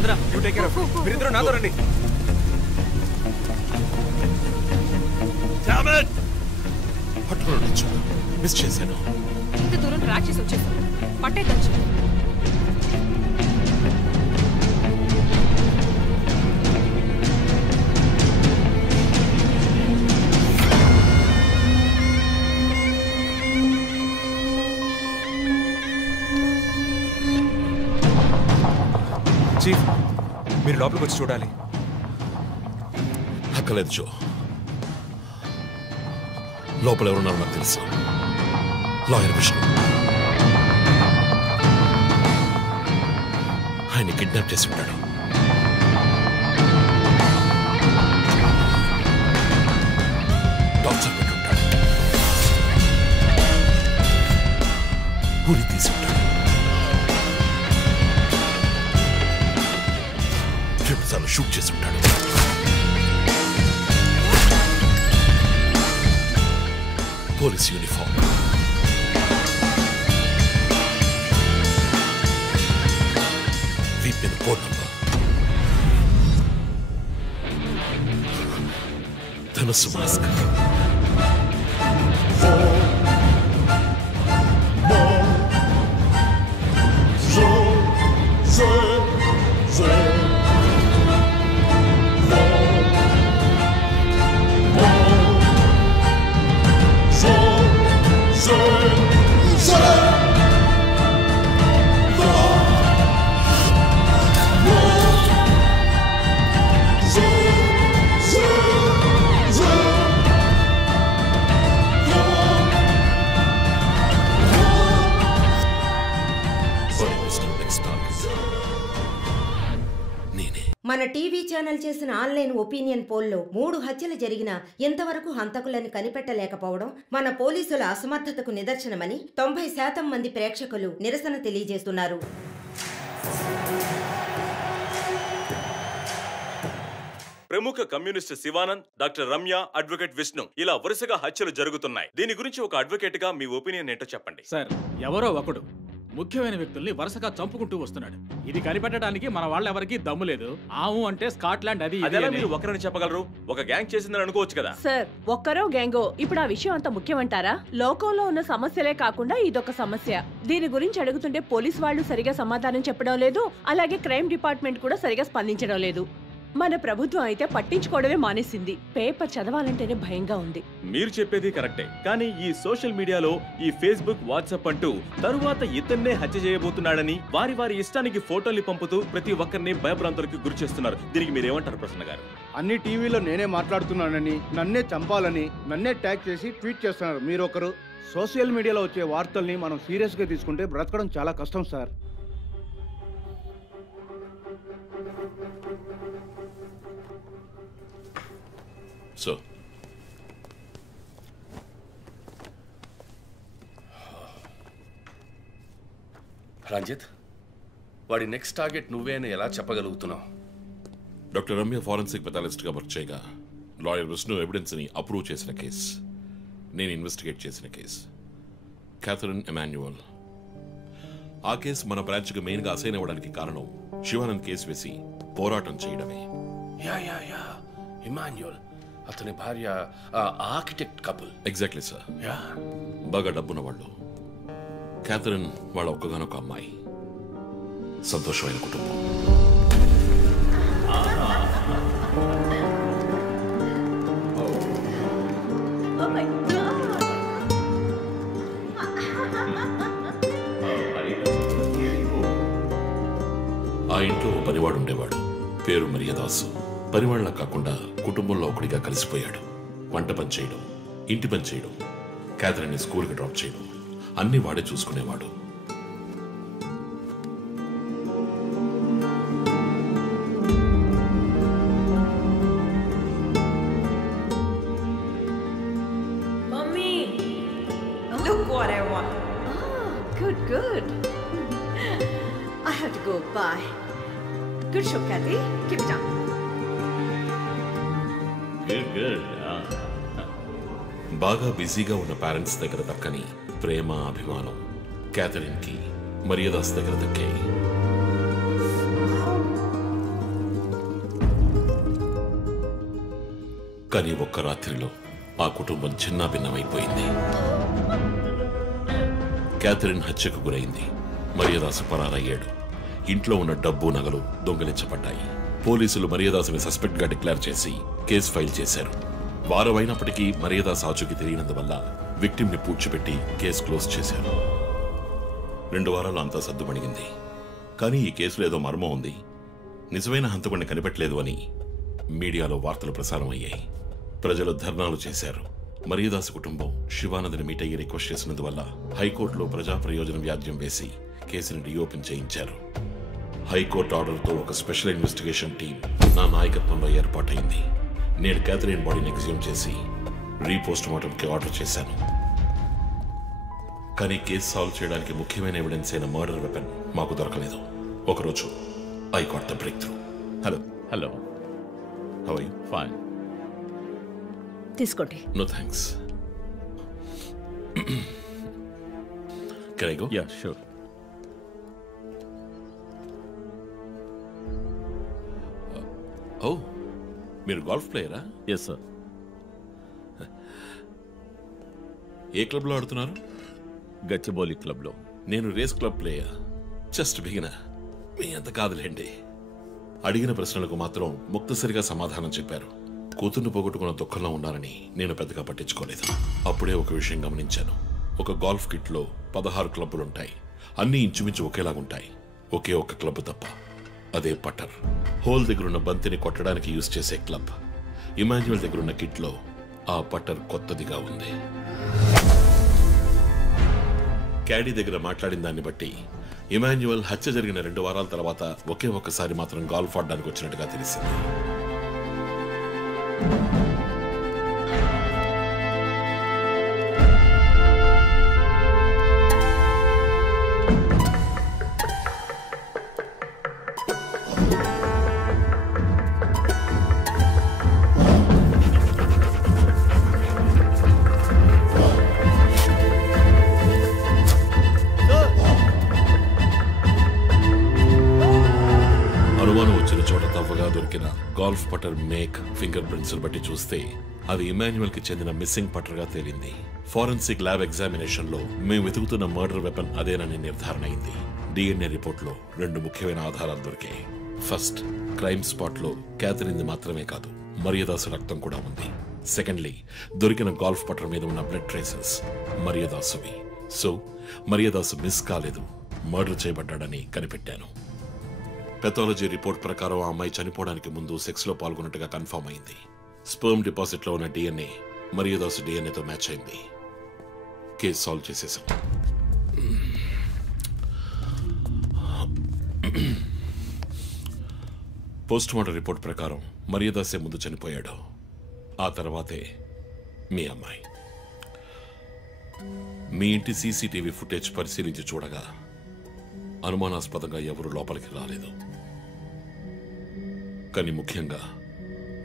Mandanna you take care of మీరిద్దరూ నాతో రండి. డామ్ ఇట్ పట్టుకోండి మిస్ చేశాను. ఇంత దూరం ట్రాక్ చేసి వచ్చేసాం పట్టేదచ్చు. చీఫ్ మీరు లోపలికి వచ్చి చూడాలి. అక్కలేదు జో, లోపల ఎవరున్నారో నాకు తెలుసు. లాయర్ విష్ణు ఆయన్ని కిడ్నాప్ చేసి ఉంటాడు. టార్చర్ పెట్టి ఉంటాడు. ఊరి తీసి ఉంటాడు. సార్లు షూట్ చేసి ఉంటాడు. పోలీస్ యూనిఫామ్, వీపిన్ కోడ్ నంబర్, ధనుస్సు మాస్క్. మన టీవీ ఛానల్ చేసిన ఆన్లైన్ ఒపీనియన్ పోల్లో 3 హత్యలు జరిగినా ఇంతవరకు హంతకులను కనిపెట్టలేకపోవడం మన పోలీసుల అసమర్థతకు నిదర్శనమని 90% మంది ప్రేక్షకులు నిరసన తెలియజేస్తున్నారు. ప్రముఖ communist Shivanand, doctor Ramya, advocate Vishnu ఇలా వరుసగా హత్యలు జరుగుతున్నాయి. దీని గురించి ఒక అడ్వకేట్ గా మీ ఒపీనియన్ ఏంటో చెప్పండి. సార్, ఎవరో ఒకడు ముఖ్యమైన వ్యక్తుల్ని వరుసగా చంపుకుంటూ వస్తున్నాడు. ఇది కనిపెట్టడానికి మన వాళ్ళెవరికి దమ్ము లేదు. ఆవు అంటే స్కాట్లాండ్ అది మీరు ఒకరని చెప్పగలరు, ఒక గ్యాంగ్ చేసిందని అనుకోవచ్చు కదా. సార్, ఒక్కరో గ్యాంగో ఇప్పుడు ఆ విషయం అంత ముఖ్యమంటారా? లోకంలో ఉన్న సమస్యలే కాకుండా ఇదొక సమస్య. దీని గురించి అడుగుతుంటే పోలీసు వాళ్ళు సరిగా సమాధానం చెప్పడం లేదు, అలాగే క్రైమ్ డిపార్ట్మెంట్ కూడా సరిగా స్పందించడం లేదు. మన ప్రభుత్వం అయితే పట్టించుకోవడమే మానేసింది. పేపర్ చదవాలంటేనే భయంగా ఉంది. మీరు చెప్పేది కరెక్టే, కానీ ఈ సోషల్ మీడియాలో ఈ ఫేస్బుక్, వాట్సాప్ అంటూ తరువాత ఇతన్నే హత్య చేయబోతున్నాడని వారి వారి ఇష్టానికి ఫోటోలు పంపుతూ ప్రతి ఒక్కరిని భయభ్రాంతులకు గురి చేస్తున్నారు. దీనికి మీరేమంటారు ప్రసన్న గారు? అన్ని టీవీలో నేనే మాట్లాడుతున్నానని, నన్నే చంపాలని, నన్నే ట్యాగ్ చేసి ట్వీట్ చేస్తున్నారు మీరొకరు. సోషల్ మీడియాలో వచ్చే వార్తల్ని మనం సీరియస్గా తీసుకుంటే బ్రతకడం చాలా కష్టం సార్. సో రంజిత్, వాడి నెక్స్ట్ టార్గెట్ నువ్వే అని ఎలా చెప్పగలుగుతున్నావు? డాక్టర్ రమ్య ఫారెన్సిక్ పెథాలజిస్ట్గా వర్క్ చేయగా లాయర్ విష్ణు ఎవిడెన్స్ని అప్రూవ్ చేసిన కేస్, నేను ఇన్వెస్టిగేట్ చేసిన కేసు. Catherine Emmanuel. ఆ కేసు మన బ్రాంచ్కి మెయిన్గా అసైన్ అవ్వడానికి కారణం శివానంద్ కేసు వేసి పోరాటం చేయడమే. యా ఇమాన్యువల్, అతని భార్య ఆర్కిటెక్ట్ కపుల్. Exactly sir. బాగా డబ్బున్న వాళ్ళు. క్యాథరిన్ వాళ్ళ ఒక్కగానొక అమ్మాయి. సంతోషమైన కుటుంబం. ఆ ఇంట్లో పనివాడు ఉండేవాడు, పేరు మరియదాసు. పనివాళ్ళ కాకుండా కుటుంబంలో ఒకటిగా కలిసిపోయాడు. వంట పని చేయడం, ఇంటి పని చేయడం, క్యాథరిన్ని స్కూల్కి డ్రాప్ చేయడం అన్నీ వాడే చూసుకునేవాడు. Mommy, look what I want. Oh, good. I have to go. Bye. Good show, Kathy. Keep it up. Good. బాగా బిజీగా ఉన్న పేరెంట్స్ దగ్గర దక్కని ప్రేమ, అభిమానం క్యాథరిన్కి మరియదాస్ దగ్గర దక్కాయి. కానీ ఒక్క రాత్రిలో ఆ కుటుంబం చిన్నాభిన్నమైపోయింది. క్యాథరిన్ హత్యకు గురైంది. మరియదాసు పరారయ్యాడు. ఇంట్లో ఉన్న డబ్బు నగలు దొంగిలించబడ్డాయి. పోలీసులు మరియదాసుని సస్పెక్ట్ గా డిక్లేర్ చేసి కేసు ఫైల్ చేశారు. వారం అయినప్పటికీ మరియదాసు ఆచూకీ తెలియనందువల్ల విక్టిమ్ ని పూడ్చిపెట్టి కేసు క్లోజ్ చేశారు. 2 వారాలు అంతా సద్దుమణిగింది. కానీ ఈ కేసులో ఏదో మర్మం ఉంది, నిజమైన హంతకుడిని కనిపెట్టలేదు అని మీడియాలో వార్తలు ప్రసారం అయ్యాయి. ప్రజలు ధర్నాలు చేశారు. మరియదాసు కుటుంబం శివానందని మీట్ అయ్యి రిక్వెస్ట్ చేసినందువల్ల హైకోర్టులో ప్రజా ప్రయోజనం వ్యాజ్యం వేసి కేసుని రీఓపెన్ చేయించారు. హైకోర్టు ఆర్డర్తో ఒక స్పెషల్ ఇన్వెస్టిగేషన్ టీం నా నాయకత్వంలో ఏర్పాటైంది. నేను క్యాథరిన్ బాడీని ఎగ్జ్యూమ్ చేసి రీపోస్ట్ మార్టంకి ఆర్డర్ చేశాను. కానీ కేసు సాల్వ్ చేయడానికి ముఖ్యమైన ఎవిడెన్స్ అయిన మర్డర్ వెపన్ మాకు దొరకలేదు. ఒకరోజు I got the breakthrough. Hello how are you? Fine. తీసుకోండి. No thanks. Can I go? Yeah sure. Oh, మీరు గోల్ఫ్ ప్లేయరా? Yes sir. ఏ క్లబ్లో ఆడుతున్నారు? గచ్చిబౌలి క్లబ్లో. నేను race club player, just beginner. మీ అంత కాదులేండి. అడిగిన ప్రశ్నలకు మాత్రం ముక్తసరిగా సమాధానం చెప్పారు. కూతుర్ని పోగొట్టుకున్న దుఃఖంలో ఉన్నారని నేను పెద్దగా పట్టించుకోలేదు. అప్పుడే ఒక విషయం గమనించాను. ఒక గోల్ఫ్ కిట్లో 16 క్లబ్బులుంటాయి. అన్నీ ఇంచుమించు ఒకేలాగుంటాయి. ఒకే ఒక్క క్లబ్ తప్ప, అదే పట్టర్. హోల్ దగ్గరున్న బంతిని కొట్టడానికి యూజ్ చేసే క్లబ్. ఇమాన్యుయల్ దగ్గరున్న కిట్లో ఆ పట్టర్ కొత్తదిగా ఉంది. క్యాడీ దగ్గర మాట్లాడిన దాన్ని బట్టి ఇమాన్యుయల్ హత్య జరిగిన 2 వారాల తర్వాత ఒకే ఒక్కసారి మాత్రం గాల్ఫ్ ఆడడానికి వచ్చినట్టుగా తెలిసింది. గాల్ఫ్ పటర్ మేక్ ఫింగర్ ప్రింట్స్ బట్టి చూస్తే అది ఇమాన్యుయల్ కి చెందిన మిస్సింగ్ పటర్ గా తేలింది. ఫోరెన్సిక్ ల్యాబ్ ఎగ్జామినేషన్ లో మేము వెతుకుతున్న మర్డర్ వెపన్ అదేనని నిర్ధారణ అయింది. డిఎన్ఏ రిపోర్ట్ లో 2 ముఖ్యమైన ఆధారాలు దొరికాయి. ఫస్ట్, క్రైమ్ స్పాట్ లో క్యాథరిన్ మాత్రమే కాదు, మరియదాసు రక్తం కూడా ఉంది. సెకండ్లీ, దొరికిన గాల్ఫ్ పటర్ మీద ఉన్న బ్లడ్ ట్రేసెస్ మరియదాసువి. సో మరియదాసు మిస్ కాలేదు, మర్డర్ చేయబడ్డాడని కనిపెట్టాను. పెథాలజీ రిపోర్ట్ ప్రకారం ఆ అమ్మాయి చనిపోవడానికి ముందు సెక్స్ లో పాల్గొన్నట్టుగా కన్ఫర్మ్ అయింది. స్పర్మ్ డిపాజిట్ లో ఉన్న డిఎన్ఏ మరియదాసు డిఎన్ఏతో మ్యాచ్ అయింది. కేసు సాల్వ్ చేసేసాం. పోస్ట్ మార్టం రిపోర్ట్ ప్రకారం మరియదాసే ముందు చనిపోయాడు. ఆ తర్వాతే మీ అమ్మాయి. మీ ఇంటి సీసీటీవీ ఫుటేజ్ పరిశీలించి చూడగా అనుమానాస్పదంగా ఎవరు లోపలికి రాలేదు. కానీ ముఖ్యంగా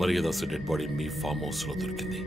మరియదాసు డెడ్ బాడీ మీ ఫామ్ హౌస్ లో దొరికింది.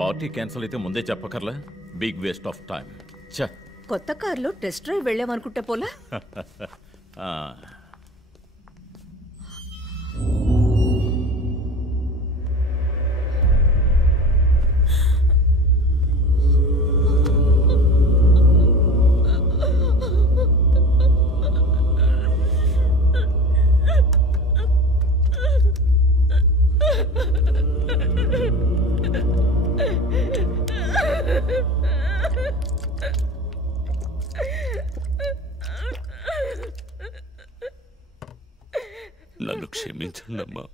పార్టీ క్యాన్సిల్ అయితే ముందే చెప్పకర్లా? Big waste of time. కొత్త కార్లో టెస్ట్ డ్రైవ్ వెళ్ళామనుకుంటే పోలా? నన్ను క్షమించండమ్మా.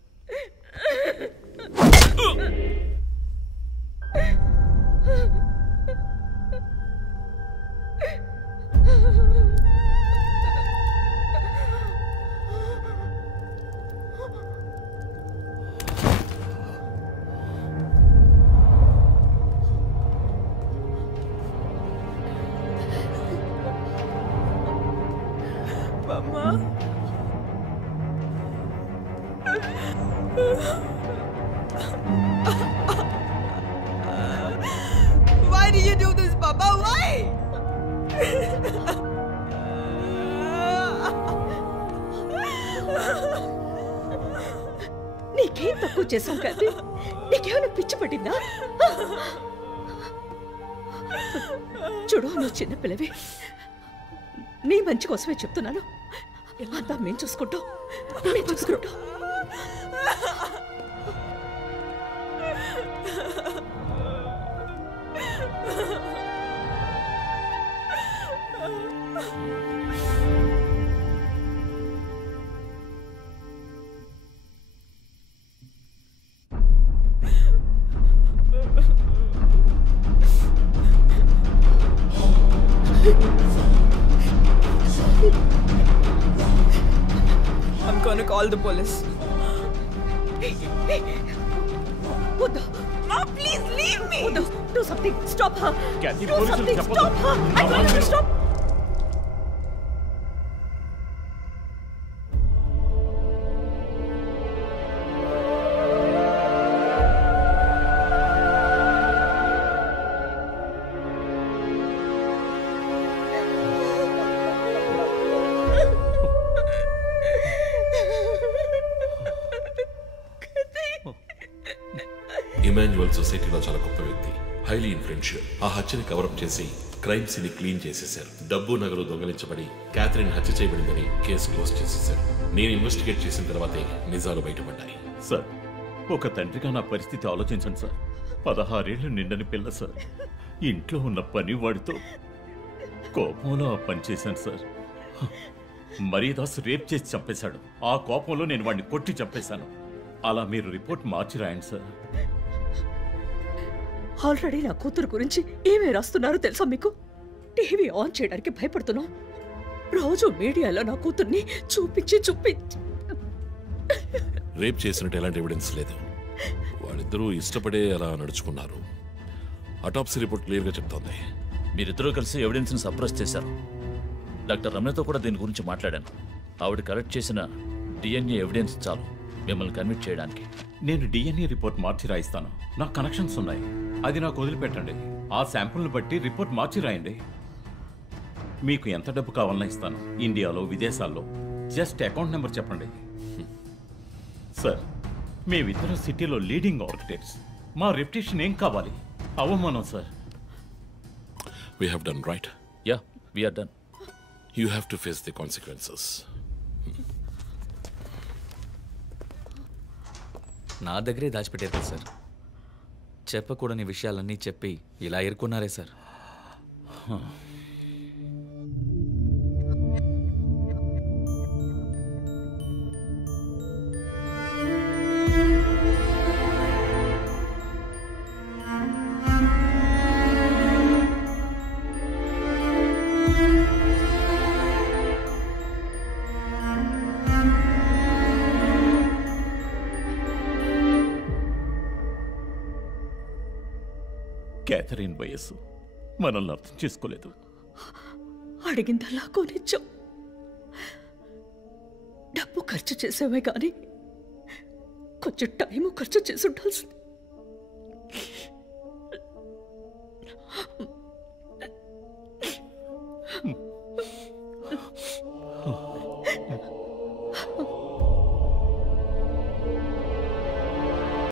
Why do you do this, Papa? Why? తక్కువ చేశాం కానీ నీకేమైనా పిచ్చి పట్టిందా? చూడు, నువ్వు చిన్న పిల్లవి, నీ మంచి కోసమే చెప్తున్నాను. అంతా మేము చూసుకుంటాం. I'm gonna call the police. What the? Mom, please leave me. What the? Do something. Stop her. Kathy, Do police something. will Stop her. I told you to stop. Emmanuel సొసైటీలో చాలా గొప్ప వ్యక్తి, హైలీ ఇన్ఫ్లుయెన్షియల్. ఆ హత్యని cover up చేసి crime scene clean చేసేశారు. డబ్బు నగలు దొంగలించబడి Catherine హత్య చేయబడిందని కేసు క్లోజ్ చేసేశారు. నేను ఇన్వెస్టిగేట్ చేసిన తర్వాతే నిజాలు బయటపడ్డాయి. సార్, ఒక తండ్రిగా నా పరిస్థితి ఆలోచించండి సార్. 16 ఏళ్ళు నిండని పిల్ల సార్. ఇంట్లో ఉన్న పని వాడితో కోపంలో ఆ పని చేశాను సార్. మరీదాస్ రేప్ చేసి చంపేశాడు. ఆ కోపంలో నేను వాడిని కొట్టి చంపేశాను. అలా మీరు రిపోర్ట్ మార్చి రాయండి సార్. ఆల్రెడీ నా కూతురు గురించి ఏమేమి రాస్తున్నారో తెలుసా మీకు? టీవీ ఆన్ చేయడానికి భయపడుతున్నాం. రోజు మీడియాలో నా కూతుర్ని చూపించి రేప్ చేసినట్టు ఎలాంటి ఎవిడెన్స్ లేదు. వాళ్ళిద్దరూ ఇష్టపడే అలా నడుచుకున్నారు. అటాప్సీ రిపోర్ట్ క్లియర్గా చెప్తోంది. మీరిద్దరూ కలిసి ఎవిడెన్స్ని సప్రెస్ చేశారు. డాక్టర్ రమ్యతో కూడా దీని గురించి మాట్లాడాను. ఆవిడ కలెక్ట్ చేసిన డిఎన్ఏ ఎవిడెన్స్ చాలు మిమ్మల్ని కన్విట్ చేయడానికి. నేను డిఎన్ఏ రిపోర్ట్ మార్చి రాయిస్తాను. నాకు కనెక్షన్స్ ఉన్నాయి. అది నాకు వదిలిపెట్టండి. ఆ శాంపుల్ని బట్టి రిపోర్ట్ మార్చి రాయండి. మీకు ఎంత డబ్బు కావాలన్నా ఇస్తాను. ఇండియాలో, విదేశాల్లో. జస్ట్ అకౌంట్ నెంబర్ చెప్పండి. సార్, మేమిద్దరం సిటీలో లీడింగ్ ఆర్కిటెక్ట్స్. మా రెప్యుటేషన్ ఏం కావాలి? అవమానం sir. We have done right. Yeah, we are done. You have to face the consequences. నా దగ్గరే దాచిపెట్టారు కదా సార్. చెప్పకూడని విషయాలన్నీ చెప్పి ఇలా ఇరుక్కున్నారే సార్. క్యాథరిన్ వయస్సు మనల్ని అర్థం చేసుకోలేదు. అడిగిందల్లా కొనిచ్చాం. డబ్బు ఖర్చు చేసామే కానీ కొంచెం టైము ఖర్చు చేసి ఉండాల్సింది.